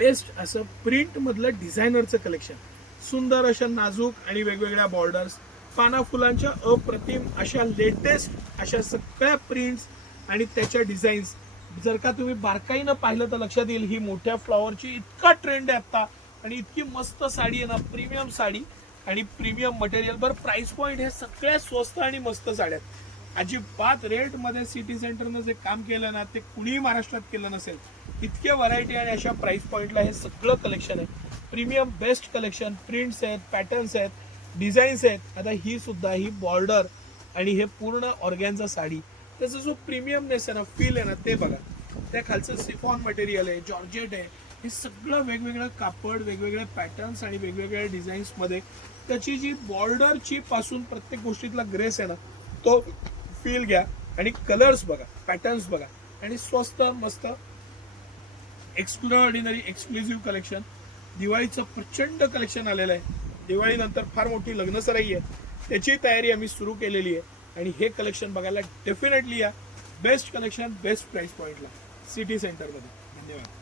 Best असं print मधलं डिझायनरचं collection. सुंदर अशा नाजूक आणि वेगवेगळ्या बॉर्डर्स, पाना फुलांच्या अप्रतिम अशा लेटेस्ट अशा सगळ्या प्रिंट्स आणि त्याच्या डिझाईन्स. जर का तुम्ही बारकाईनं पाहिलं तर लक्षात येईल ही मोठ्या फ्लॉवरची इतका ट्रेंड आहे आता, आणि इतकी मस्त साडी आहे ना, प्रीमियम साडी आणि प्रीमियम मटेरियल. बरं प्राइस पॉईंट हे सगळ्यात स्वस्त आणि मस्त साड्या अजिबात रेट मध्ये सिटी सेंटरनं जे काम केलं ना ते कुणीही महाराष्ट्रात केलं नसेल. इतके व्हरायटी आणि अशा प्राइस पॉईंटला हे सगळं कलेक्शन आहे. प्रीमियम बेस्ट कलेक्शन, प्रिंट्स आहेत, पॅटर्न्स आहेत, डिझाईन्स आहेत. आता ही सुद्धा ही बॉर्डर आणि हे पूर्ण ऑर्गॅन्झा साडी, त्याचा जो प्रीमियमनेस आहे ना, फील आहे ना, ते बघा. त्या खालचं सिफॉन मटेरियल आहे, जॉर्जेट आहे, हे सगळं वेगवेगळं कापड, वेगवेगळे पॅटर्न्स आणि वेगवेगळ्या डिझाईन्स मध्ये त्याची जी बॉर्डरची पासून प्रत्येक गोष्टीतला ग्रेस आहे ना तो फील घ्या. आणि कलर्स बघा, पॅटर्न्स बघा, आणि स्वस्त मस्त एक्स्ट्राऑर्डिनरी एक्सक्लुझिव्ह कलेक्शन. दिवाळीचं प्रचंड कलेक्शन आलेलं आहे. दिवाळीनंतर फार मोठी लग्नसराई आहे, त्याची तयारी आम्ही सुरू केलेली आहे. आणि हे कलेक्शन बघायला डेफिनेटली या. बेस्ट कलेक्शन, बेस्ट प्राइस पॉईंटला सिटी सेंटरमध्ये. धन्यवाद.